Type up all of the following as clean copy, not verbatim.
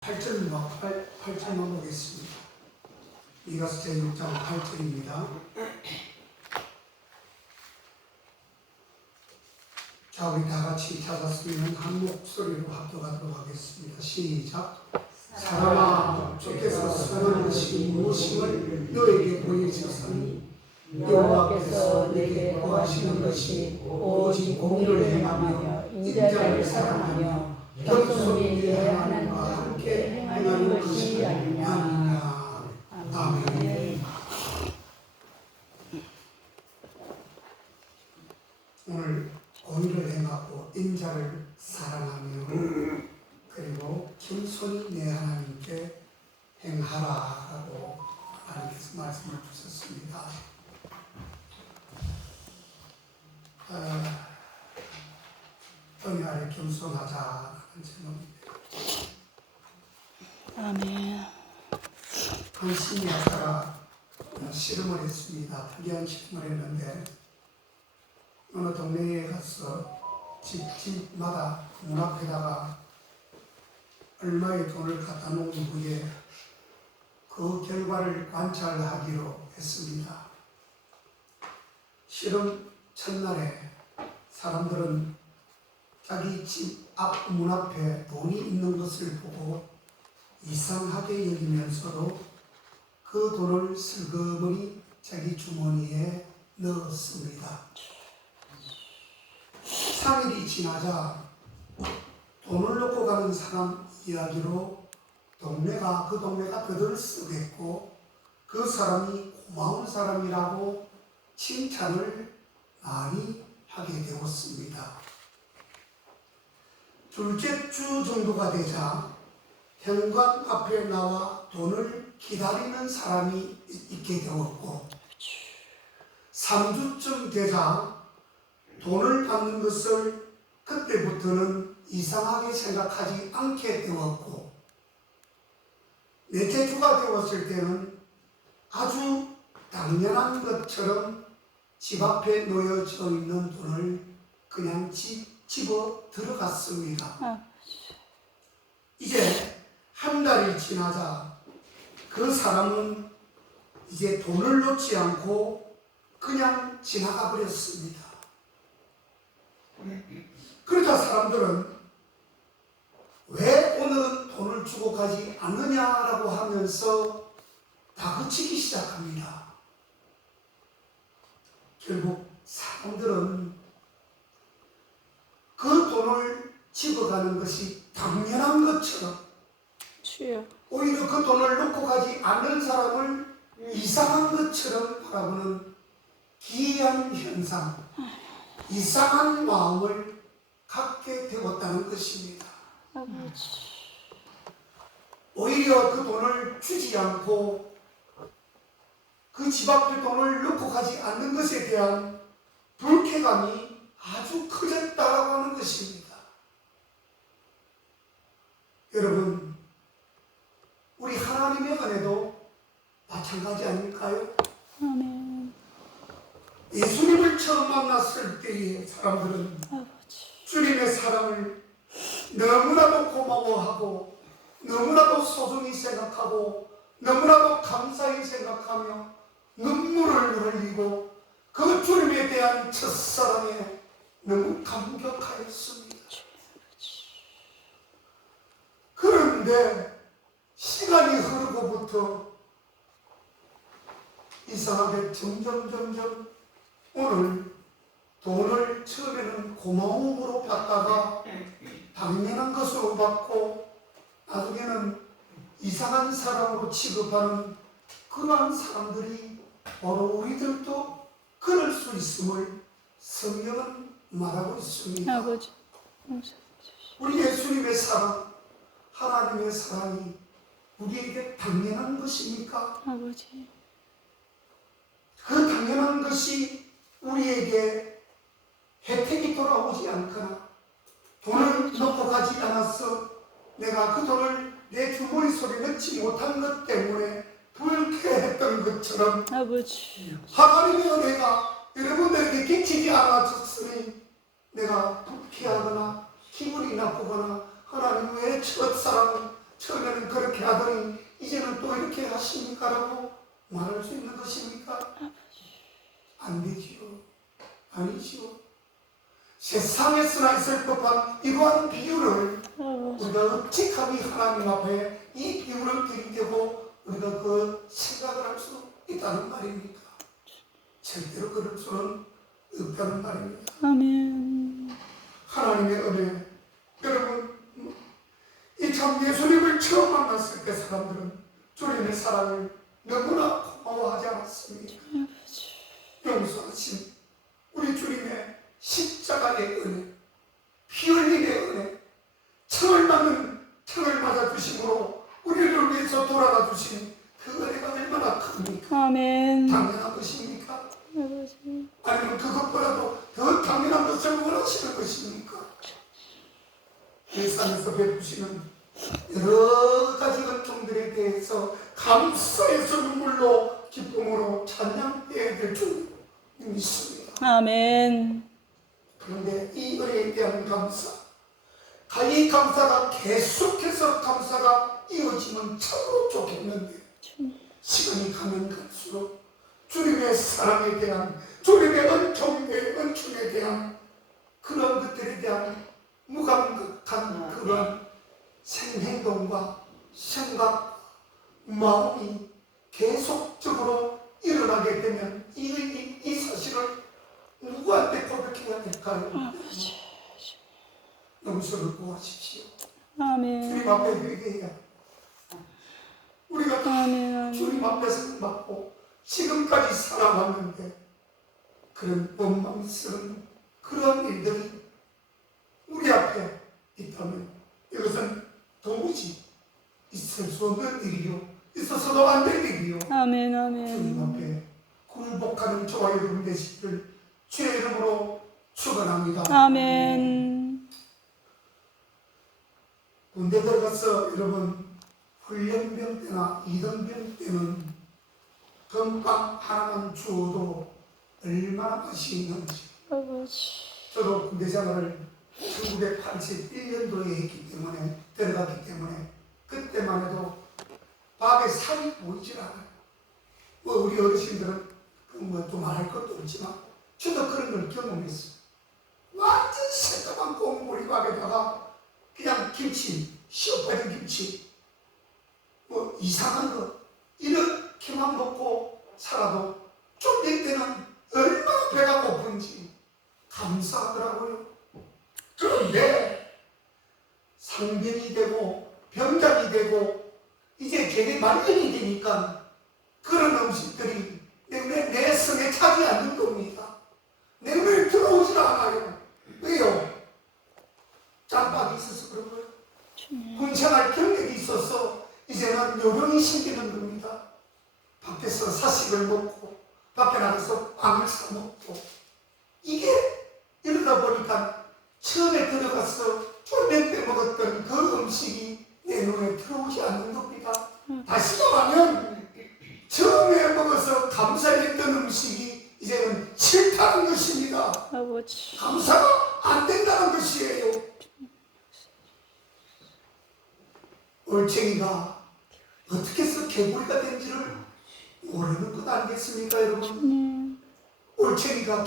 8절만 보겠습니다. 이가서 제6장 8절입니다. 자, 우리 다 같이 찾았으면 한 목소리로 합독하도록 하겠습니다. 시작. 사람아, 주께서 선한 것이 무엇임을 너에게 보여주셨으니 여호와께서 내게 구하시는 것이 오직 공의를 행하며 인자를 사랑하며 겸손히 대하나님과 함께 행하는 것이 아니냐. 아멘. 오늘 공의를 행하고 인자를 사랑하며 그리고 겸손히 내 하나님께 행하라라고 하나님께서 말씀을 주셨습니다. 은혜 아래 겸손하자라는 제목입니다. 아멘. 한 심리학자가 실험을 했습니다. 특이한 실험을 했는데 어느 동네에 가서 집마다 문 앞에다가 얼마의 돈을 갖다 놓은 후에 그 결과를 관찰하기로 했습니다. 실험 첫날에 사람들은 자기 집 앞 문 앞에 돈이 있는 것을 보고 이상하게 여기면서도 그 돈을 슬그머니 자기 주머니에 넣었습니다. 3일이 지나자 돈을 넣고 가는 사람 이야기로 그 동네가 들썩했고 그 사람이 고마운 사람이라고 칭찬을 많이 하게 되었습니다. 둘째 주 정도가 되자 현관 앞에 나와 돈을 기다리는 사람이 있게 되었고 3주쯤 되자 돈을 받는 것을 그때부터는 이상하게 생각하지 않게 되었고 넷째 주가 되었을 때는 아주 당연한 것처럼 집 앞에 놓여져 있는 돈을 그냥 집어 들어갔습니다. 이제 한 달이 지나자 그 사람은 이제 돈을 놓지 않고 그냥 지나가 버렸습니다. 그러자 사람들은 왜 오늘은 돈을 주고 가지 않느냐라고 하면서 다그치기 시작합니다. 결국 사람들은 그 돈을 집어가는 것이 당연한 것처럼 오히려 그 돈을 놓고 가지 않는 사람을 이상한 것처럼 바라보는 기이한 현상, 이상한 마음을 갖게 되었다는 것입니다. 오히려 그 돈을 주지 않고 그 집 앞에 돈을 넣고 가지 않는 것에 대한 불쾌감이 아주 커졌다고 하는 것입니다. 여러분, 우리 하나님의 은혜도 마찬가지 아닐까요? 아멘. 예수님을 처음 만났을 때의 사람들은 주님의 사랑을 너무나도 고마워하고 너무나도 소중히 생각하고 너무나도 감사히 생각하며 눈물을 흘리고 그 주님에 대한 첫사랑에 너무 감격하였습니다. 그런데 시간이 흐르고부터 이상하게 점점 오늘 돈을 처음에는 고마움으로 받다가 당연한 것으로 받고 나중에는 이상한 사람으로 취급하는 그러한 사람들이 바로 우리들도 그럴 수 있음을 성경은 말하고 있습니다. 아버지. 우리 예수님의 사랑, 하나님의 사랑이 우리에게 당연한 것입니까? 아버지. 그 당연한 것이 우리에게 혜택이 돌아오지 않거나 돈을 넣고 가지 않았어 내가 그 돈을 내 주머니 속에 넣지 못한 것 때문에 불쾌했던 것처럼 아버지. 하나님의 은혜가 여러분들에게 끼치지 않아졌으니 내가 불쾌하거나 기분이 나쁘거나 하나님 왜 첫사랑을 처음에는 그렇게 하더니 이제는 또 이렇게 하십니까? 라고 말할 수 있는 것입니까? 안 되지요. 아니지요. 세상에서나 있을 법한 이러한 비유를 우리가 어찌 감히 하나님 앞에 이 비유를 들이대고 우리가 그 생각을 할 수 있다는 말입니까? 절대로 그럴 수는 없다는 말입니다. 아멘. 하나님의 은혜. 여러분, 이 참 예수님을 처음 만났을 때 사람들은 주님의 사랑을 너무나 고마워하지 않았습니까? 용서하신 우리 주님의 십자가의 은혜, 피 흘림의 은혜, 창을 맞아 주심으로 우리를 위해서 돌아가 주신 그 은혜가 얼마나 큽니까? 아멘. 당연한 것입니까? 아니면 그것보다도 더 당연한 것을 원하시는 것입니까? 세상에서 베푸시는 여러 가지 은총들에 대해서 감사해서 눈물로 기쁨으로 찬양해야 될 줄 믿습니다. 아멘. 그런데 이 은혜에 대한 감사, 이 감사가 계속해서 감사가 이어지면 참으로 좋겠는데 시간이 가면 갈수록 주님의 사랑에 대한, 주님의 은총에 대한 그런 것들에 대한 무감각한 그런 행동과 생각, 마음이 계속적으로 일어나게 되면 이 사실을 누구한테 고백해야 될까요? 용서를 구하십시오. 아멘. 주님 앞에 회개해야 우리가 아멘. 주님 앞에서 맞고 지금까지 살아왔는데 그런 원망스러운 그런 일들이 우리 앞에 있다면 이것은 도무지 있을 수 없는 일이요, 있어서도 안 될 일이요. 아멘. 주님 아멘. 앞에 굴복하는 저와 여러분 되시기를 주의 이름으로 축원합니다. 아멘. 군대 들어가서 여러분 훈련병 때나 이등병 때는 금방 하나만 주어도 얼마나 맛이 있는지. 저도 군대 생활을 1981년도에 했기 때문에, 들어갔기 때문에 그때만 해도 밥에 살이 보이질 않아요. 뭐 우리 어르신들은 좀 말할 것도 없지만 저도 그런 걸 경험했어요. 완전 새까만 꽁보리 밥에다가 그냥 김치, 씌어빠진 김치, 뭐 이상한 거 이렇게만 먹고 살아도 쫄릴 때는 얼마나 배가 고픈지 감사하더라고요. 그런데 상병이 되고 병장이 되고 이제 계획 말년이 되니까 그런 음식들이 내 성에 차지 않는 겁니다. 내 눈에 들어오질 않아요. 왜요? 짬밥이 있어서 그런 거예요. 군생활 경력이 있어서 이제는 요령이 생기는 겁니다. 밖에서 사식을 먹고 밖에 나가서 빵을 사 먹고, 이게 이러다 보니까 처음에 들어가서 쫄면 때 먹었던 그 음식이 내 눈에 들어오지 않는 겁니다. 다시 말하면 처음에 먹어서 감사했던 음식이 이제는 싫다는 것입니다. 아버지. 감사가 안 된다는 것이에요. 올챙이가 어떻게 해서 개구리가 된지를 모르는 것 아니겠습니까, 여러분? 올챙이가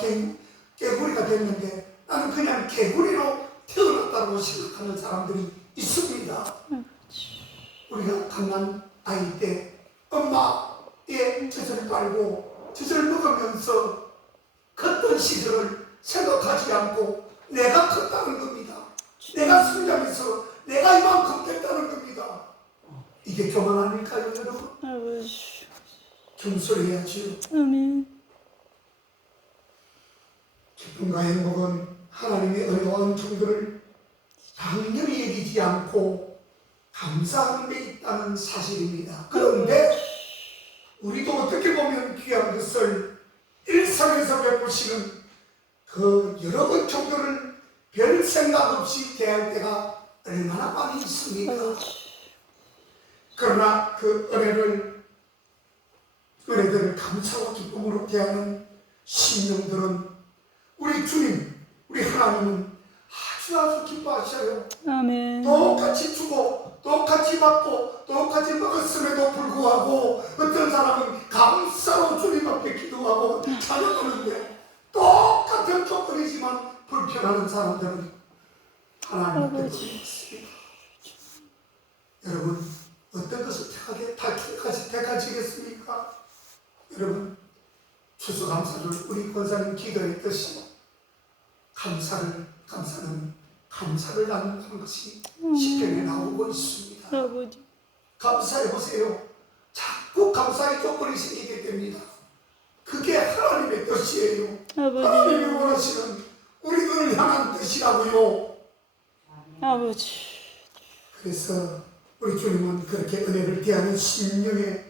개구리가 됐는데 나는 그냥 개구리로 태어났다고 생각하는 사람들이 있습니다. 우리가 갓난 아이 때 엄마의 젖을 빨고 젖을 먹으면서 컸던 시절을 생각하지 않고 내가 컸다는 겁니다. 내가 성장해서 내가 이만큼 됐다는 겁니다. 이게 교만 아닐까요, 여러분? 아버지. 경솔해야지요. 아멘. 기쁨과 행복은 하나님의 어려운 정도를 당연히 여기지 않고 감사하는 데 있다는 사실입니다. 그런데 우리도 어떻게 보면 귀한 것을 일상에서 베푸시는 그 여러 은총들을 별 생각 없이 대할 때가 얼마나 많이 있습니까? 그러나 그 은혜들을 감사와 기쁨으로 대하는 신령들은 우리 주님, 우리 하나님은 아주 기뻐하셔요. 아멘. 똑같이 주고 똑같이 받고 똑같이 먹었음에도 불구하고 어떤 사람은 감사로 주님 앞에 기도하고 찬양하는데 똑같은 조건이지만 불편하는 사람들은 하나님께 드리겠습니다. 여러분 어떤 것을 택하시겠습니까? 여러분 추수감사를 우리 권사님 기도했듯이 감사는 감사를 나눈다는 것이 시편에 나오고 있습니다. 아버지. 감사해 보세요. 자꾸 감사의 조건이 생기게 됩니다. 그게 하나님의 뜻이에요. 아버지. 하나님이 원하시는 우리들을 향한 뜻이라고요. 아버지. 그래서 우리 주님은 그렇게 은혜를 대하는 심령에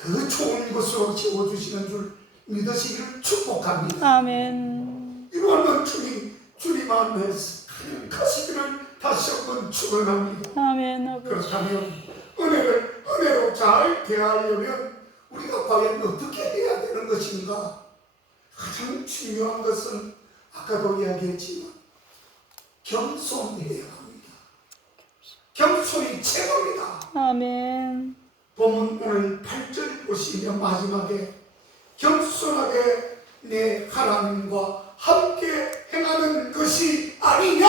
더 좋은 것으로 채워주시는 줄 믿으시기를 축복합니다. 아멘. 이러한 주님 안에서 가시기를 다시 한번 축원합니다. 아멘. 아버지. 그렇다면 은혜로 잘 대하려면 우리가 과연 어떻게 해야 되는 것인가? 가장 중요한 것은 아까도 이야기했지만 겸손해야 합니다. 겸손이 최고입니다. 아멘. 본문 오늘 8절 보시면 마지막에 겸손하게 내 하나님과 함께 행하는 것이 아니냐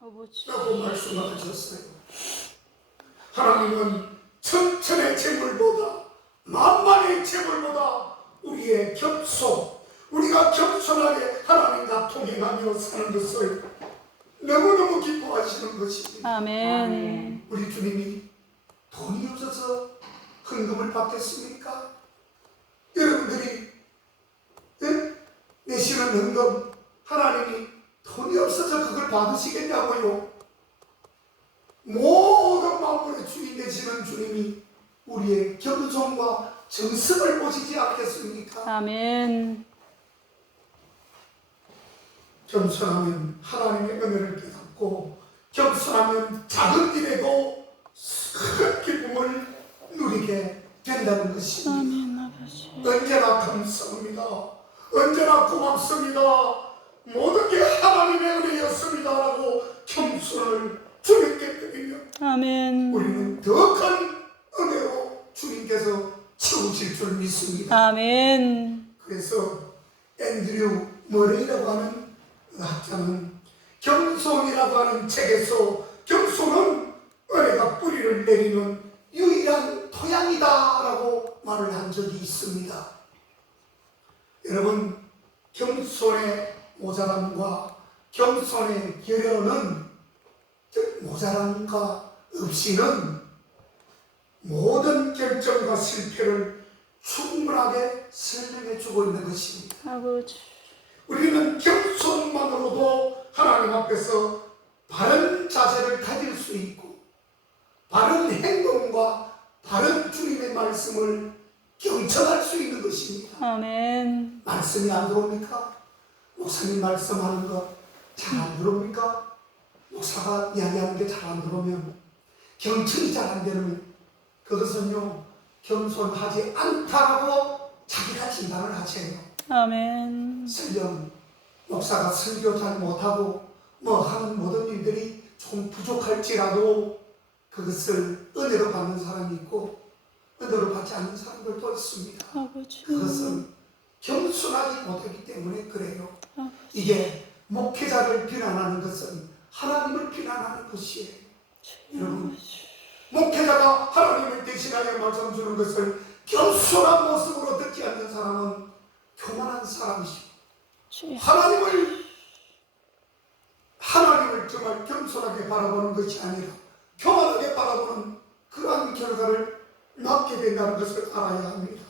아버지. 라고 말씀을 하셨어요. 하나님은 천천의 재물보다 만만의 재물보다 우리의 우리가 겸손하게 하나님과 통행하며 사는 것을 너무너무 기뻐하시는 것입니다. 아멘. 우리 주님이 돈이 없어서 헌금을 받겠습니까? 여러분들이 내시는 헌금 하나님이 돈이 없어서 그걸 받으시겠냐고요? 모든 만물의 주인 되시는 주님이 우리의 겸손과 정성을 보시지 않겠습니까? 아멘. 겸손하면 하나님의 은혜를 깨닫고 겸손하면 작은 일에도 큰 기쁨을 누리게 된다는 것입니다. 아멘. 아버지. 언제나 감사합니다. 언제나 고맙습니다. 모든 게 하나님의 은혜였습니다라고 겸손을 주님께 드리면 아멘. 우리는 더 큰 은혜로 주님께서 채우실 줄 믿습니다. 아멘. 그래서 앤드류 머레이라고 하는 학자는 겸손이라고 하는 책에서 겸손은 은혜가 뿌리를 내리는 유일한 토양이다라고 말을 한 적이 있습니다. 여러분 겸손의 모자람과 겸손의 결여는 모자람과 없이는 모든 결정과 실패를 충분하게 설명해 주고 있는 것입니다. 아버지. 우리는 겸손만으로도 하나님 앞에서 바른 자세를 가질 수 있고 바른 행동과 바른 주님의 말씀을 경청할 수 있는 것입니다. 아멘. 말씀이 안 들어옵니까? 목사님 말씀하는 거 잘 안 들어옵니까? 목사가 이야기하는 게 잘 안 들어오면 경청이 잘 안 되면 그것은요 겸손하지 않다라고 자기가 진단을 하세요. 아멘. 설령 목사가 설교 잘 못하고 뭐 하는 모든 일들이 좀 부족할지라도 그것을 은혜로 받는 사람이 있고 은혜로 받지 않는 사람들도 있습니다. 아버지. 그것은 겸손하지 못하기 때문에 그래요. 아버지. 이게 목회자를 비난하는 것은 하나님을 비난하는 것이에요. 여러분 목회자가 하나님을 대신하여 말씀 주는 것을 겸손한 모습으로 듣지 않는 사람은 교만한 사람이시고 하나님을 정말 겸손하게 바라보는 것이 아니라 교만하게 바라보는 그러한 결과를 낳게 된다는 것을 알아야 합니다.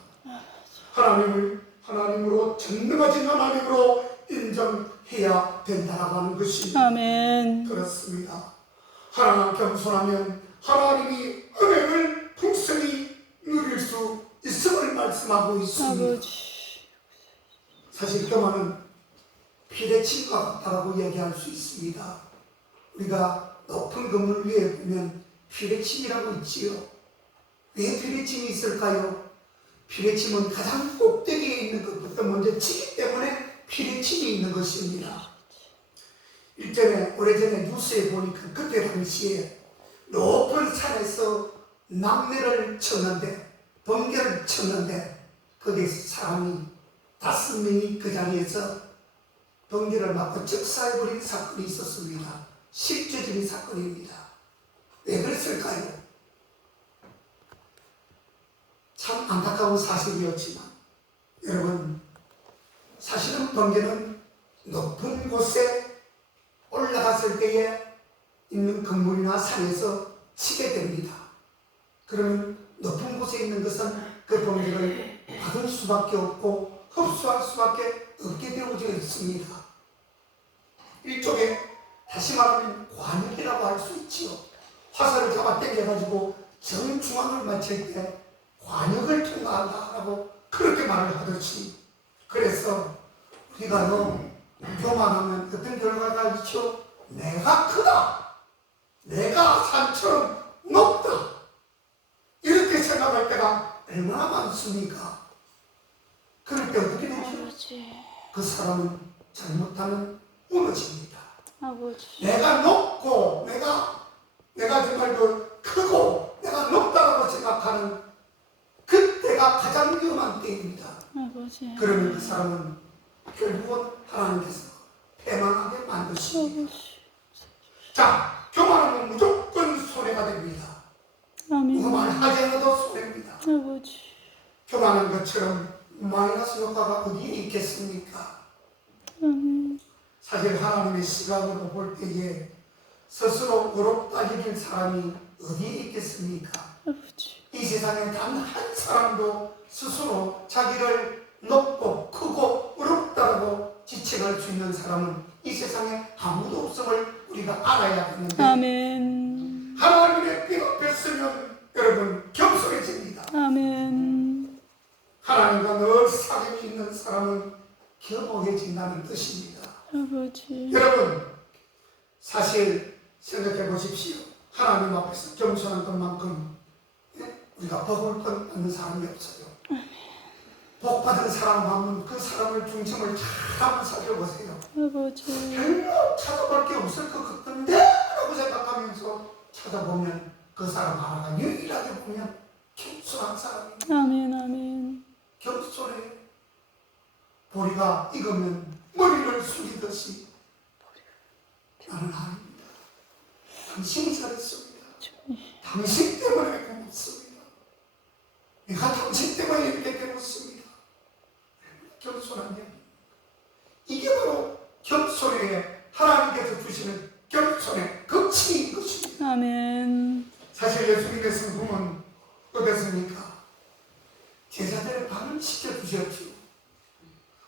하나님을 하나님으로 전능하신 하나님으로 인정해야 된다고 하는 것이 아멘. 그렇습니다. 하나님 겸손하면 하나님이 은혜를 풍성히 누릴 수 있음을 말씀하고 있습니다. 아버지. 사실 교만은 피레침과 같다라고 이야기할 수 있습니다. 우리가 높은 건물 위에 보면 피레침이라고 있지요. 왜 피레침이 있을까요? 피레침은 가장 꼭대기에 있는 것부터 먼저 치기 때문에 피레침이 있는 것입니다. 일전에 오래전에 뉴스에 보니까 그때 당시에 높은 산에서 낙뢰를 쳤는데 번개를 쳤는데 거기서 사람이 5명이 그 자리에서 번개를 맞고 즉사해버린 사건이 있었습니다. 실제적인 사건입니다. 왜 그랬을까요? 참 안타까운 사실이었지만 여러분, 사실은 번개는 높은 곳에 올라갔을 때에 있는 건물이나 산에서 치게 됩니다. 그러면 높은 곳에 있는 것은 그 번개를 받을 수밖에 없고 흡수할 수밖에 없게 되어져 있습니다. 일종의 다시 말하면 관역이라고 할 수 있지요. 화살을 잡아 당겨가지고 정중앙을 맞출 때 관역을 통과한다라고 그렇게 말을 하듯이, 그래서 우리가 교만하면 어떤 결과가 있죠? 내가 크다, 내가 산처럼 높다, 이렇게 생각할 때가 얼마나 많습니까? 그럴 때 어떻게 되죠? 아버지, 그 사람은 잘못하면 무너집니다. 아버지, 내가 높고 내가 정말 크고 내가 높다고 생각하는 그때가 가장 위험한 때입니다. 아버지, 그러면 그 사람은 결국은 하나님께서 패망하게 만드십니다. 아버지, 자, 교만하면 무조건 손해가 됩니다. 아멘, 교만하지 않아도 손해입니다. 아버지, 교만한 것처럼 마이너스 효과가 어디에 있겠습니까? 아멘, 사실 하나님의 시각으로 볼 때에 스스로 의롭다 여길 사람이 어디에 있겠습니까? 아버지, 이 세상에 단 한 사람도 스스로 자기를 높고 크고 의롭다고 지칭할 수 있는 사람은 이 세상에 아무도 없음을 우리가 알아야 하는데, 아멘, 하나님의 빛 앞에 서면 여러분 겸손해집니다. 아멘, 하나님과 늘 사귐이 있는 사람은 겸허해진다는 뜻입니다. 아버지, 여러분, 사실 생각해 보십시오. 하나님 앞에서 겸손한 것만큼 우리가 복을 받는 사람이 없어요. 복 받은 사람 하면 그 사람을 중심을 잘 한번 살펴보세요. 아버지, 별로 찾아볼 게 없을 것 같은데 라고 생각하면서 찾아보면 그 사람 하나가 유일하게 보면 겸손한 사람입니다. 아멘, 아멘, 겸손해. 보리가 익으면 머리를 숙이듯이 나는 아닙니다. 당신이 잘했습니다. 당신 때문에 고맙습니다. 내가 당신 때문에 이렇게 되었습니다. 겸손한 게 이게 바로 겸손의 하나님께서 주시는 겸손의 극치인 것입니다. 아멘, 사실 예수님의 성품은 어땠습니까? 제자들의 발을 씻겨주셨죠.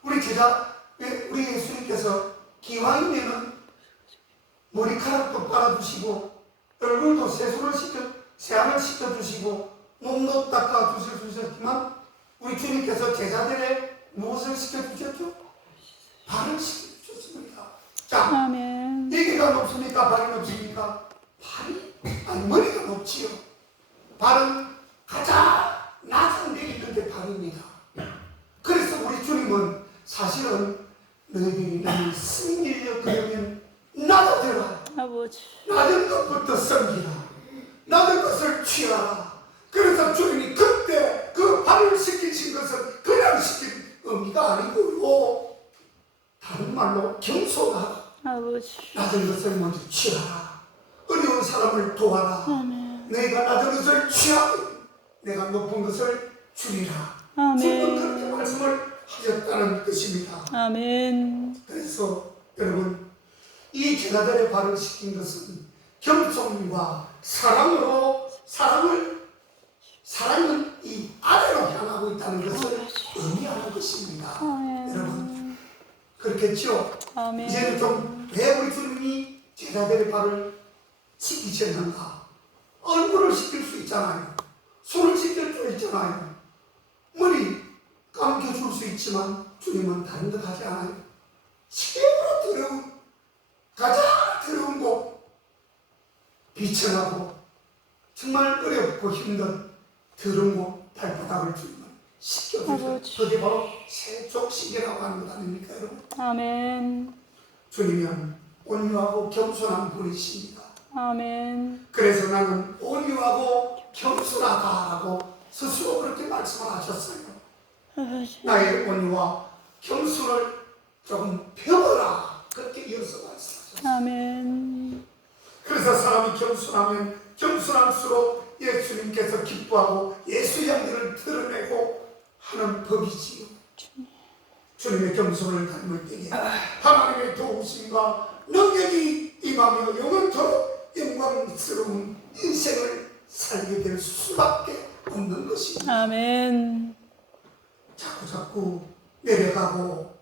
우리 예수님께서 기왕이면은 머리카락도 빨아주시고 얼굴도 세안을 시켜주시고 몸도 닦아주셨지만 우리 주님께서 제자들의 무엇을 시켜주셨죠? 발을 시켜주셨습니다. 자, 아멘, 여기가 높습니까? 발이 높습니까? 머리가 높지요. 발은 가장 낮은 데 있는 게 발입니다. 그래서 우리 주님은 사실은 너희들이 나를 승리하려 그러면 낮아져라. 아버지, 낮은 것부터 섬기라. 낮은 것을 취하라. 그래서 주님이 그때 그 발을 시키신 것은 그냥 시킨 의미가 아니고요. 다른 말로 겸손하라. 아버지, 낮은 것을 먼저 취하라. 어려운 사람을 도와라. 아멘, 내가 낮은 것을 취하면 내가 높은 것을 주리라. 주님은 그렇게 아멘, 말씀을 하셨다는 뜻입니다. 아멘, 그래서 여러분, 이 제자들의 발을 시킨 것은 겸손과 사랑은 이 아래로 향하고 있다는 것을 의미하는 것입니다. 여러분, 그렇겠죠? 아멘, 이제는 좀 왜 우리 주님이 제자들의 발을 시키셨는가? 얼굴을 시킬 수 있잖아요. 손을 시킬 수 있잖아요. 머리 감겨줄 수 있지만 주님은 다른 것 하지 않아요. 최고로 가장 더러운 곳, 비천하고 정말 어렵고 힘든 더러운 곳 발바닥을 주님은 씻겨주세요. 그게 바로 세족식이라고 하는 것 아닙니까, 여러분? 아멘, 주님은 온유하고 겸손한 분이십니다. 아멘. 그래서 나는 온유하고 겸손하다라고 스스로 그렇게 말씀을 하셨어요. 아버지. 나의 온유와 겸손을 조금 배워라, 그렇게 이어서 말씀하셨어요. 아멘. 그래서 사람이 겸손하면 겸손할수록 예수님께서 기뻐하고 예수의 양들을 드러내고 하는 법이지요. 주님의 겸손을 닮을 때에 하나님의 도우심과 능력이 임하며 영원토록 영광스러운 인생을 살게 될 수밖에 없는 것입니다. 아멘. 자꾸 내려가고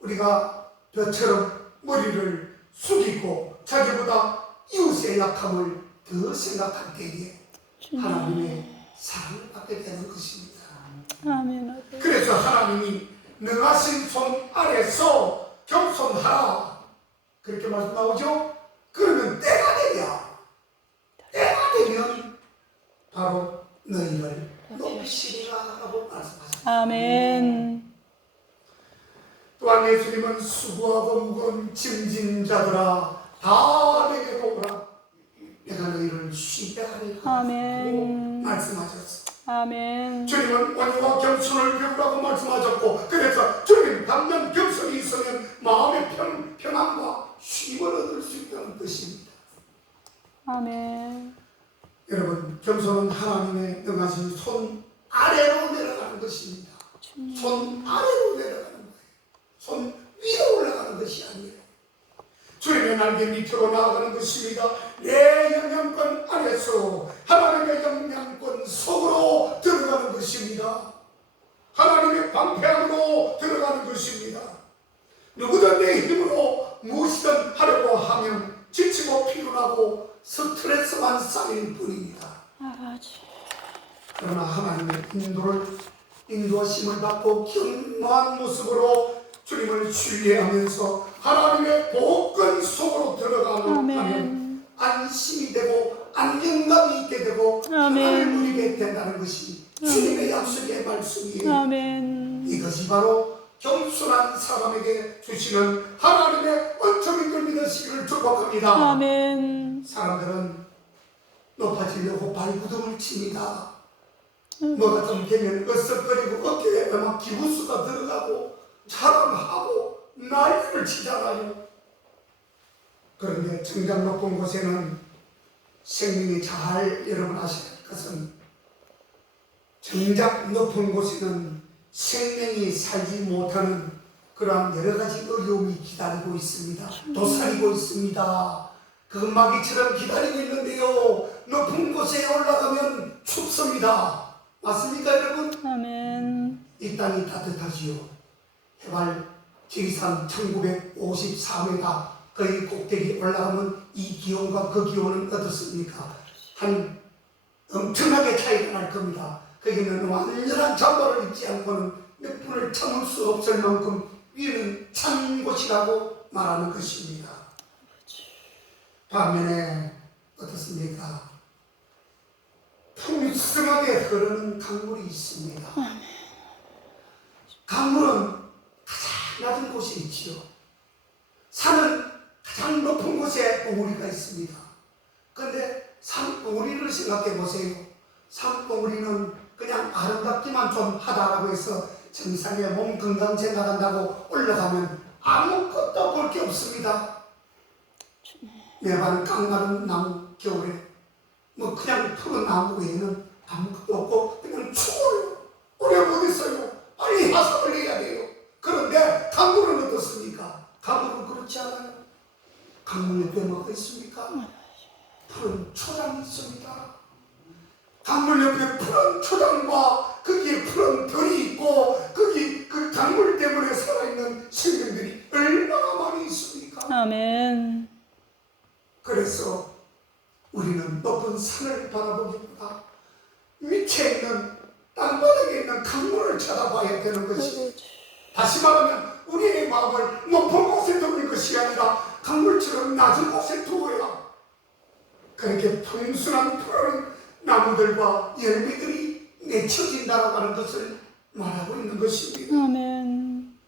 우리가 벼처럼 머리를 숙이고 자기보다 이웃의 약함을 더 생각할 때에 하나님의 사랑을 받게 되는 것입니다. 아멘. 아버지. 그래서 하나님이 능하신 손 아래서 겸손하라, 그렇게 말씀 나오죠. 그러면 때가 되면 바로 너희를 높이시리라 라고 말씀하셨습니다. 아멘. 또한 예수님은 수고하고 무거운 짐진 자들아 다 내게로 오라, 내가 너희를 쉬게 하리라 아멘. 말씀하셨습니다. 아멘. 주님은 온유와 겸손을 배우라고 말씀하셨고, 그래서 주님 담는 겸손이 있으면 마음의 평안과 쉼을 얻을 수 있다는 뜻입니다. 아멘. 여러분, 겸손은 하나님의 능하신 손 아래로 내려가는 것입니다. 손 아래로 내려가는 거예요. 손 위로 올라가는 것이 아니에요. 주님의 날개 밑으로 나아가는 것입니다. 내 영향권 아래서 하나님의 영향권 속으로 들어가는 것입니다. 하나님의 방패 안으로 들어가는 것입니다. 누구든 내 힘으로 무엇이든 하려고 하면 지치고 피곤하고 스트레스만 쌓일 뿐입니다. 아버지. 그러나 하나님의 인도하심을 받고 겸허한 모습으로 주님을 신뢰하면서 하나님의 복권 속으로 들어가면 안심이 되고 안정감이 있게 되고 평안을 누리게 된다는 것이 주님의 약속의 말씀이에요. 아멘. 이것이 바로 겸손한 사람에게 주시는 하나님의 은총인 걸 믿으시기를 축복합니다. 아멘. 사람들은 높아지려고 발구둥을 칩니다. 뭐가 좀 되면 으쓱거리고 어깨에 막 기부수가 들어가고 자랑하고 난리를 치잖아요. 그런데 정작 높은 곳에는 생명이 잘 여러분 아셔야 할 것은, 정작 높은 곳에는 생명이 살지 못하는 그러한 여러 가지 어려움이 기다리고 있습니다. 도사리고 있습니다. 그 마귀처럼 기다리고 있는데요, 높은 곳에 올라가면 춥습니다. 맞습니까 여러분? 아멘. 이 땅이 따뜻하지요. 해발 지리산 1954m 거의 꼭대기 올라가면 이 기온과 그 기온은 어떻습니까? 한 엄청나게 차이가 날 겁니다. 거기는 완전한 잠바를 입지 않고는 몇 분을 참을 수 없을 만큼 위는 찬 곳이라고 말하는 것입니다. 반면에 어떻습니까? 풍성하게 흐르는 강물이 있습니다. 강물은 가장 낮은 곳에 있지요. 산은 가장 높은 곳에 봉우리가 있습니다. 그런데 산봉우리를 생각해 보세요. 산봉우리는 그냥 아름답기만 좀 하다라고 해서 정상에 몸 건강 생각한다고 올라가면 아무것도 볼 게 없습니다. 매번 깡마른 나무, 겨울에 뭐 그냥 푸른 나무 외에는 아무것도 없고 그냥 추워요. 오래 못 있어요. 빨리 화석을 내야 돼요. 그런데 강물은 어떻습니까? 강물은 그렇지 않아요. 강물 옆에 뭐가 있습니까? 푸른 초장이 있습니다. 강물 옆에 푸른 초장과 거기에 푸른 별이 있고 거기 그 강물 때문에 살아있는 생명들이 얼마나 많이 있습니까? 아멘. 그래서 우리는 높은 산을 바라보기보다 밑에 있는 땅바닥에 있는 강물을 쳐다봐야 되는 것이, 다시 말하면 우리의 마음을 높은 곳에 두는 것이 아니라 강물처럼 낮은 곳에 두어야 그렇게 풍성한 푸른 나무들과 열매들이 맺혀진다고 하는 것을 말하고 있는 것입니다. 아멘.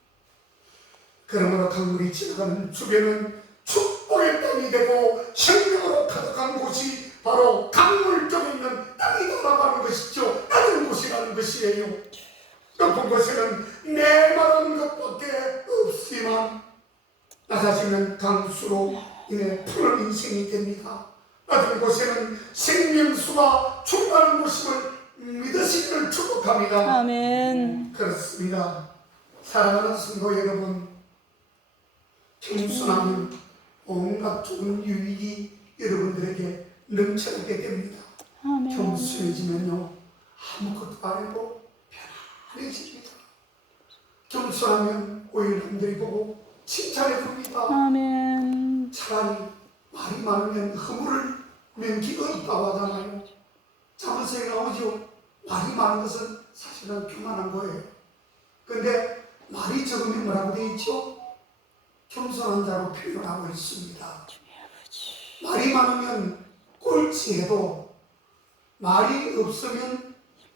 그러므로 강물이 지나가는 주변은 축복의 축복의 땅이 되고 생명으로 가득한 곳이 바로 강물 쪽에 있는 땅이다라고 하는 것이죠. 낮은 곳이라는 것이에요. 높은 곳에는 메마른 것밖에 없지만 낮아지면 강수로 인해 푸른 인생이 됩니다. 낮은 곳에는 생명수가 충만한 곳임을 믿으시기를 축복합니다. 아멘. 그렇습니다. 사랑하는 성도 여러분, 겸손하면 온갖 좋은 유익이 여러분들에게 넘쳐나게 됩니다. 아멘. 겸손해지면요 아무것도 안 해도 편안해집니다. 겸손하면 오히려 남들이 보고 칭찬해 줍니다. 아멘. 차라리 말이 많으면 허물을 면기가 있다고 하잖아요. 자문서에 나오죠. 말이 많은 것은 사실은 교만한 거예요. 근데 말이 적으면 뭐라고 되어 있죠? 겸손한 자로 표현하고 있습니다. 말이 많으면 꼴찌해도 말이 없으면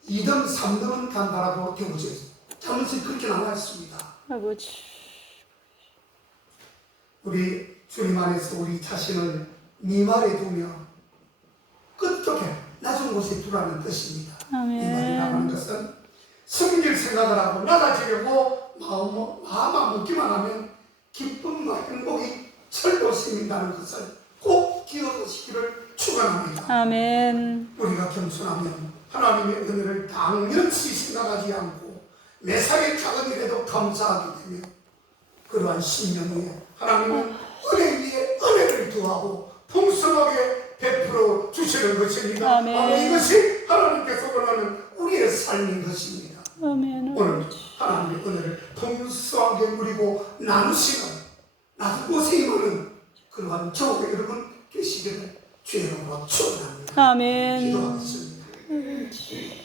2등, 3등은 간다라고 되어져 있어요. 자문서에 그렇게 나와 있습니다. 아버지. 우리 주님 안에서 우리 자신을 네 말에 두며 끝쪽에 낮은 곳에 두라는 뜻입니다. 아멘. 이 말이라고 하는 것은 숨길 생각을 하고 낮아지려고 마음만 먹기만 하면 기쁨과 행복이 철로 생긴다는 것을 꼭 기억하시기를 축원합니다. 아멘. 우리가 겸손하면 하나님의 은혜를 당연시 생각하지 않고 매사에 작은 일에도 감사하게 되며 그러한 신령 후에 하나님은 은혜 위에 은혜를 더하고 풍성하게 베풀어 주시는 것입니다. 아멘. 바로 이것이 하나님께서 원하는 우리의 삶인 것입니다. 아멘. 오늘 하나님의 은혜를 풍성하게 누리고 나누시는 낮은 곳에 임하는 그러한 저와 여러분 계시기를 주의 이름으로 축원합니다. 아멘. 기도하겠습니다.